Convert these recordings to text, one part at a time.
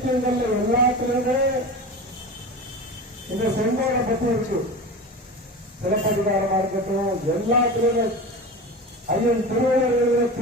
இலக்கியங்கள்ல எல்லாத்திலுமே இந்த செங்கோலை பத்தி இருக்கு. சிறப்பதிகாரமா இருக்கட்டும் எல்லாத்திலுமே ஐயன் திருவள்ளுவர்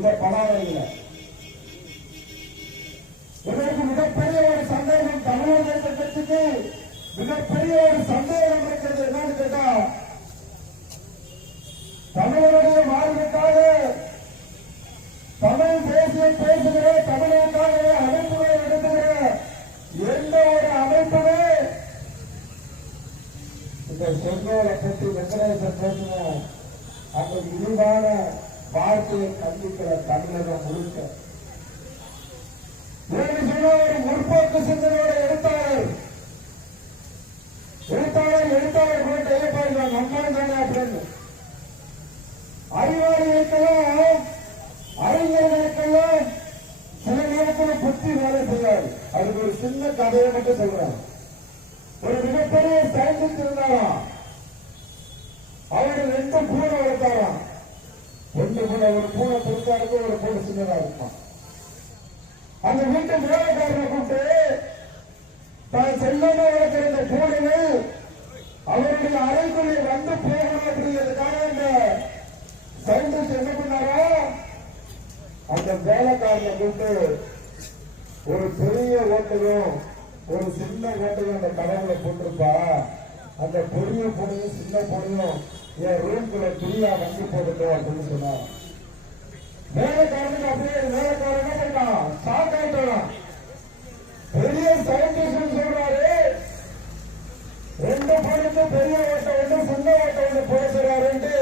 இந்த படாவையில் இதற்கு மிகப்பெரிய ஒரு சந்தேகம் தமிழக கட்சிக்கு மிகப்பெரிய ஒரு சந்தேகம் இருக்கிறது என்னன்னு கேட்டா தமிழருடைய மாநிலத்தாக தமிழ் தேசிய பேசுகிற தமிழுக்காக அமைப்புகளை எந்த ஒரு அமைப்புமே இந்த செங்கோலை பற்றி வெங்கடேசன் பேசணும் அந்த விரிவான வார்த்தையை கண்டிக்கிற தமிழகம் முழுக்க. ஒரு முற்போக்கு சிந்தனையோட எழுத்தாளர் எழுத்தாளர் எழுத்தாளர் கூட கையப்பாங்க நம்மளும் தானே அப்படின்னு. அறிவாளிகளுக்கெல்லாம் அறிஞர்களுக்கெல்லாம் சில நேரத்தில் புத்தி வேலை செய்யாது. அதுக்கு ஒரு சின்ன கதையை மட்டும் சொல்றேன். ஒரு மிகப்பெரிய சயின்டிஸ்ட் இருந்தாலும் அவரு ரெண்டு பூனை வளர்த்தாராம் ரெண்டு ஒரு பூனை பெருசா இருக்கும் ஒரு பூனை சின்னதா இருக்கும். அந்த வீட்டு வேலைக்காரனை கூட்டு தான் செல்லமா வளர்க்கிற இந்த பூனைகள் அவருடைய அறைக்குள்ளே வந்து போகணும் அப்படிங்கிறதுக்காக இந்த சயின்டிஸ்ட் என்ன பண்ணாரா அந்த வேலைக்காரனை கூட்டு ஒரு பெரிய ஓட்டையும் ஒரு சின்ன ஓட்டையும் அந்த கடவுளை போட்டிருப்பா. அந்த பெரிய பொண்ணையும் சின்ன பொண்ணையும் என் ரூம்குள்ள துணியா வந்து போட்டுட்டோம் அப்படின்னு சொன்னார். வேலைக்காரனுக்கு அப்படியே வேலைக்காரன் என்ன பண்ணான் ஷாக் ஆயிட்டான் பெரிய சயின்டிஸ்ட் சொல்றாரு. ரெண்டு பொண்ணுக்கு பெரிய ஓட்டை ஒண்ணு சின்ன ஓட்டை ஒண்ணு போட சொல்றாருன்ட்டு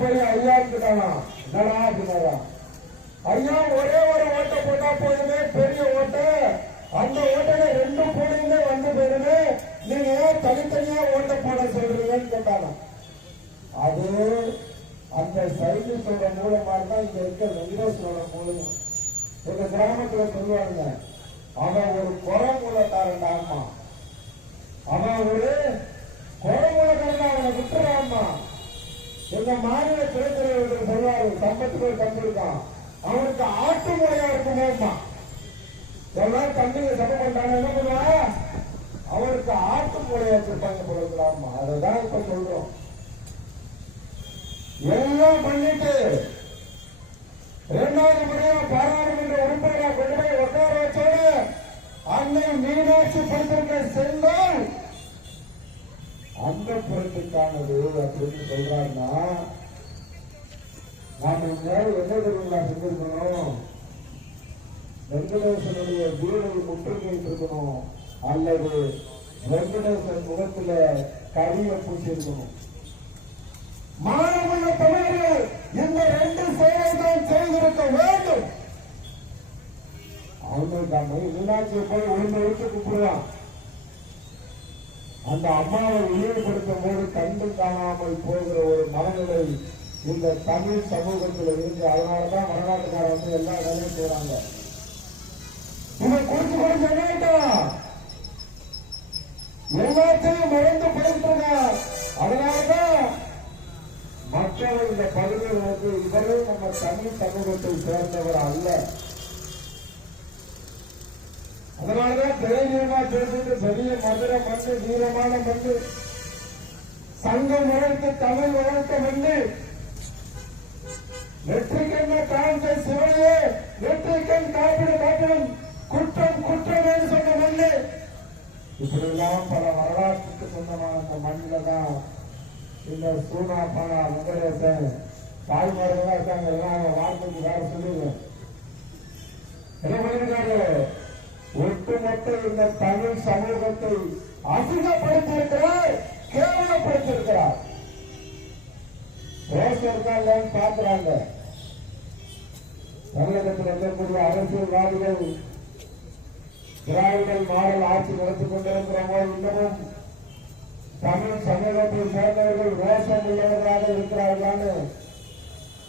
போய் ஐயா இருக்கானா என்னடா அப்படின்னாரா? ஐயா ஒரே ஒரு ஓட்ட போட்டா போதுமே? அது அந்த சைன்டிஸ்டோட மூலமாக தான் இங்க இருக்க வெங்கடேஸ்வரோட மூலம். எங்க கிராமத்துல சொல்லுவாங்க அவன் ஒரு குரங்குலக்காரன் ஆமா அவன் ஒரு குரங்குலக்காரன் அவனை விட்டுறாமா எங்க மாநில துறைத்துறையினர் சொல்லுவாரு சம்பத்துக்கு ஒரு தம்பி அவனுக்கு ஆட்டு முறையா இருக்குமோமா எல்லாம் தம்பிங்க சபை பண்றாங்க என்ன பண்ணுவா? அவனுக்கு ஆட்டு முறையா வச்சிருப்பாங்க போல அதைதான் இப்ப சொல்றோம். எல்லாம் பண்ணிட்டு இரண்டாவது முறையாக பாராளுமன்ற உறுப்பினராக கொண்டு போய் உட்கார வச்சோடு அன்னை மீனாட்சி படுத்திருக்க சென்றால் அந்த புறத்துக்கானது அப்படின்னு சொல்றாருன்னா நாம் இந்நேரம் என்ன தெரியுங்களா செஞ்சிருக்கணும்? வெங்கடேசனுடைய வீடு முற்றுகையிட்டு இருக்கணும். அல்லது வெங்கடேசன் முகத்துல கரியை பூசியிருக்கணும். மாணவன தமிழர்கள் இந்த ரெண்டு செயலை தான் செய்திருக்க வேண்டும். அவனுக்கு அந்த மீனாட்சியை போய் ஒழுங்கு விட்டு கூப்பிடுவான் அந்த அம்மாவை இழிவுபடுத்தும் போது கண்டு காணாமல் போகிற ஒரு மனநிலை இந்த தமிழ் சமூகத்தில் இருந்து அதனாலதான் வடநாட்டுக்காரர் வந்து எல்லா வேலையும் செய்யறாங்க இதை குறிச்சு குறிச்சு எல்லாத்தையும் மறந்து போயிருக்கிறார் அதனாலதான் மக்கள் இந்த பகுதியில் வந்து இவரே தமிழ் சமூகத்தை சேர்ந்தவர் அல்ல. அதனாலதான் தைரியமா பேசிட்டு பெரிய மதுரை மண்ணு வீரமான மண்ணு சங்கம் வளர்த்து தமிழ் வளர்த்த மண்ணு. வெற்றிக்கண்ண காந்த சிவனையே வெற்றிக்கண் காப்பிட காப்பிடும் குற்றம் குற்றம் என்று சொன்ன மண்ணு. இப்படி எல்லாம் பல வரலாற்றுக்கு சொந்தமான அந்த மண்ணில தான் இந்த சூனா பாலா வெங்கடேசன் தாய்மார்களா இருக்காங்க எல்லாம் வார்த்தைக்கு வேற சொல்லுவேன் என்ன பண்ணிருக்காரு ஒட்டுமொத்த இந்த தமிழ் சமூகத்தை அசிங்கப்படுத்தியிருக்கிறார் கேவலப்படுத்தியிருக்கிறார். ரோஸ் இருக்காங்கன்னு பார்க்கிறாங்க. தமிழகத்தில் இருக்கக்கூடிய அரசியல்வாதிகள் திராவிடல் மாடல் ஆட்சி நடத்தி இன்னமும் தமிழ் சமூகத்தை சேர்ந்தவர்கள் ரோஷம் உள்ளவர்களாக இருக்கிறார்களான்னு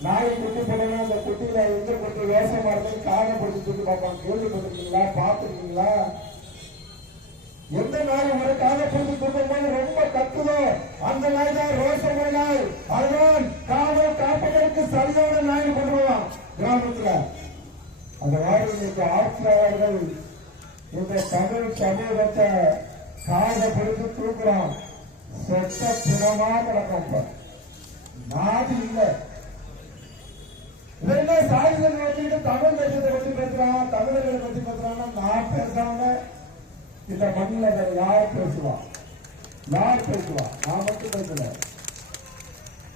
நாய் குட்டி போடணும் அந்த குட்டியில எந்த கொண்டு வேஷம் இருந்து காதை பிடிச்சி பார்ப்பாங்க கேள்விப்பட்டிருக்கீங்களா? பார்த்துருக்கீங்களா? எந்த நாய் ஒரு காதை பிடிச்சி தூக்கும் ரொம்ப கத்துதோ அந்த நாய் தான் ரோஷமுள்ள நாய் அதுதான் காவல் காப்பதற்கு சரியான நாய் கொண்டுருவான் கிராமத்துல. அந்த மாதிரி இன்னைக்கு ஆட்சியாளர்கள் இந்த தமிழ் சமூகத்தை காதை பிடிச்சு தூக்குறான் செத்த பிணமா கிடக்கும் நாடு இல்லை. தமிழ் தேசத்தை பத்தி பேசுறான் தமிழர்களை பத்தி பேசுறான்னா நான் பேசாம இந்த மண்ணில் வேற யார் பேசுவா? யார் பேசுவா? நான் மட்டும் பேசல.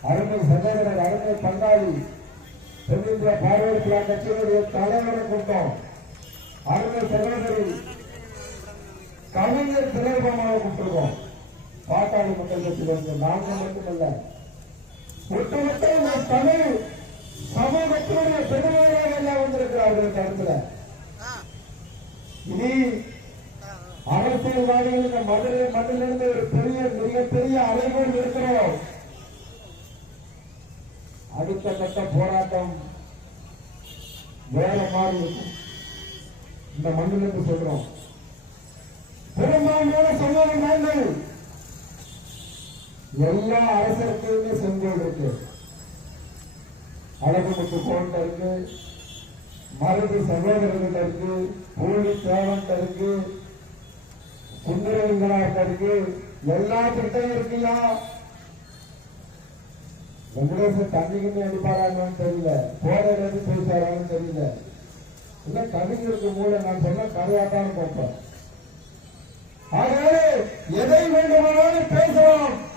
அருமை சகோதரர் அருமை பங்காளி தென்னிந்திய பார்வையாளர் கட்சியினுடைய தலைவரை கூட்டம் அருமை சகோதரி கவிஞர் திரைப்படமாக கூப்பிட்டுருக்கோம். பாட்டாளி மக்கள் கட்சியிலிருந்து நாங்கள் மட்டுமல்ல. ஒட்டுமொத்த நான் தமிழ் சமூகத்தினுடைய பெருமையாக எல்லாம் வந்திருக்கிறார்கள் இந்த இடத்துல. இனி அரசியல்வாதிகள் இந்த மதுரை மண்ணிலிருந்து ஒரு பெரிய மிகப்பெரிய அலைகோல் இருக்கிறோம். அடுத்த கட்ட போராட்டம் வேற மாதிரி இருக்கும். இந்த மண்ணிலிருந்து சொல்றோம். பெரும்பான்மையான சமூகம் நாங்கள் எல்லா அரசருக்குமே செங்கோல் இருக்கு. அழகுமுத்து கோட்டை இருக்கு மருது சகோதரர்கள் இருக்கு பூலி தேவன் இருக்கு சுந்தரலிங்கனாட்ட இருக்கு எல்லா திட்டம் இருக்குயா வெங்கடேசன் தண்ணிக்குமே அடிப்பாராங்கன்னு தெரியல. போறது பேசுறாங்கன்னு தெரியல. இல்ல கவிஞருக்கு மூல நான் சொன்ன கதையாத்தான் பார்ப்பேன். ஆகவே எதை வேண்டுமானாலும் பேசலாம்.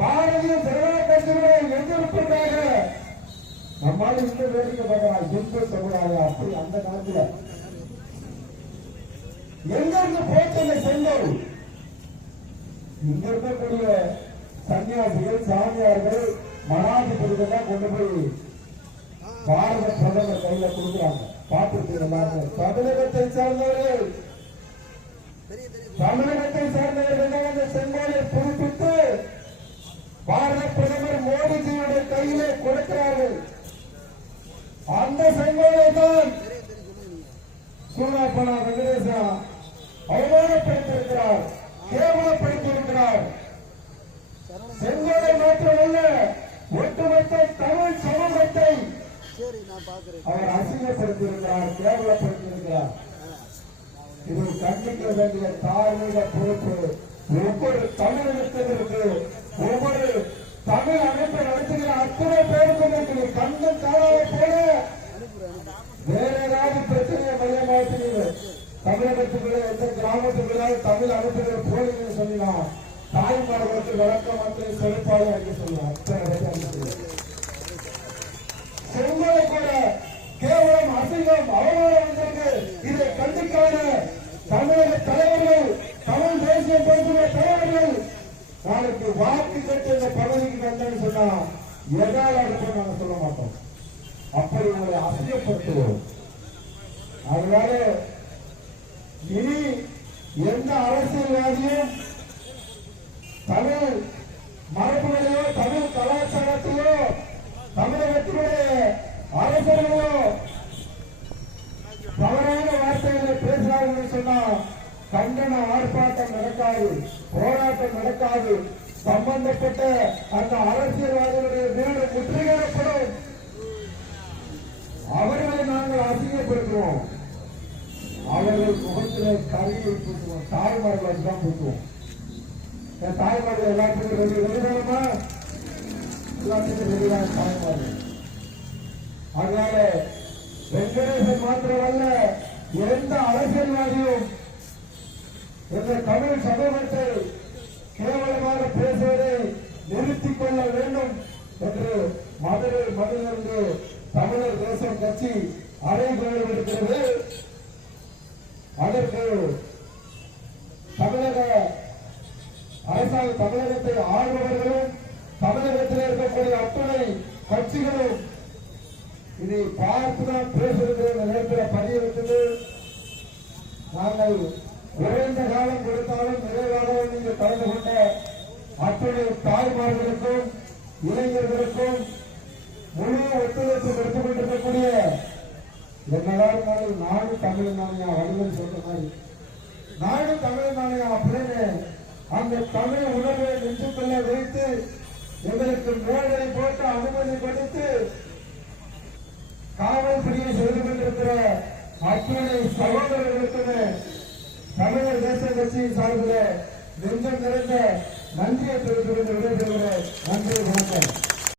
பாரதிய ஜனதா கட்சியினுடைய எதிர்ப்புக்காக நம்மால் இந்த வேடிக்கை பார்க்கலாம். இந்து சமுதாயம் அப்படி அந்த காலத்துல. எங்கிருந்து போச்சு அந்த செங்கல் இங்க இருக்கக்கூடிய சன்னியாசிகள் சாமியார்கள் மனாதிபதிகள் கொண்டு போய் பாரத பிரதமர் கையில கொடுக்குறாங்க. பார்த்துட்டு தமிழகத்தை சார்ந்தவர்கள் தமிழகத்தை சார்ந்தவர்கள் தான் அந்த செங்கோலை புதுப்பித்து பாரத பிரதமர் மோடிஜியுடைய கையிலே கொடுக்கிறார்கள். அந்த செங்கோலை தான் சூனாப்பனா வெங்கடேசா அவமானப்படுத்தியிருக்கிறார் கேவலப்படுத்தியிருக்கிறார். செங்கோலை மாற்றமல்ல ஒட்டுமொத்த தமிழ் சமூகத்தை அவர் அசிங்கப்படுத்தியிருக்கிறார் கேவலப்படுத்தியிருக்கிறார். இது கண்டிக்க வேண்டிய தார்மீக பொறுப்பு ஒவ்வொரு தமிழகத்திற்கு ஒவ்வொரு தமிழ் அமைப்பை நடத்துகிற அத்தனை பேருக்கும் நீங்கள் கண்ணும் காணாத போல வேற ஏதாவது பிரச்சனையை மையமாக்குறீங்க தமிழகத்துக்குள்ள எந்த கிராமத்துக்குள்ள தமிழ் அமைப்புகள் போலீங்கன்னு சொன்னா தாய்மார்களுக்கு வழக்கம் வந்து செழிப்பாக அடிக்க சொல்லலாம் நாளைக்கு வாக்கு கட்டு இந்த பதவிக்கு வந்தேன்னு சொன்னா எதால் அடுப்போம் நாங்க சொல்ல மாட்டோம். அப்படி உங்களை அசிங்கப்படுத்துவோம். அதனால இனி எந்த அரசியல்வாதியும் தமிழ் மரபுகளையோ தமிழ் கலாச்சாரத்தையோ தமிழகத்தினுடைய அரசர்களோ தவறான வார்த்தைகளை பேசுறார்கள் சொன்னா கண்டன ஆர்ப்பாட்டம் நடக்காது போராட்டம் நடக்காது. சம்பந்தப்பட்ட அந்த அரசியல்வாதிகளுடைய வீடு முற்றுகையிடப்படும். அவர்களை நாங்கள் அசிங்கப்படுத்துவோம். அவர்கள் முகத்தில் கரியை பூட்டுவோம். தாய்மார்களை தான் பூட்டுவோம். என் தாய்மார்கள் எல்லாத்துக்கும் ரெடி ரெடிதானமா எல்லாத்துக்கும் ரெடிதான் தாய்மார்கள். அதனால வெங்கடேசன் மாத்திரமல்ல எந்த அரசியல்வாதியும் இந்த தமிழ் சமூகத்தை கேவலமாக பேசுவதை நிறுத்திக் கொள்ள வேண்டும் என்று மதுரை மண்ணிலிருந்து தமிழர் தேசம் கட்சி அறைகோள் இருக்கிறது அதற்கு தமிழக அரசாங்க தமிழகத்தை ஆளுநர்களும் தமிழகத்தில் இருக்கக்கூடிய அத்துணை கட்சிகளும் இதை பார்த்துதான் பேசுறது இந்த நேரத்தில் பதிய வைத்தது நாங்கள் குறைந்த காலம் கொடுத்தாலும் நிறைவாக நீங்கள் கலந்து கொண்ட அத்துணை தாய்மார்களுக்கும் இளைஞர்களுக்கும் முழு ஒத்துழைப்பு எடுத்துக் கொண்டிருக்கக்கூடிய என்னதான் இருந்தாலும் நாடு தமிழ் நாளையா வடிவல் சொல்ற மாதிரி நாடு தமிழ் நாளையா அப்படின்னு அந்த தமிழ் உணர்வை நெஞ்சுக்குள்ள வைத்து எங்களுக்கு மேடை போட்டு அனுமதி கொடுத்து காவல்துறையை செய்து கொண்டிருக்கிற அத்துணை சகோதரர்களுக்குமே தமிழர் தேசிய கட்சியின் சார்பில் நெஞ்சம் நிறைந்த நன்றியை தெரிவித்து விடைபெறுகிறேன். நன்றி வணக்கம்.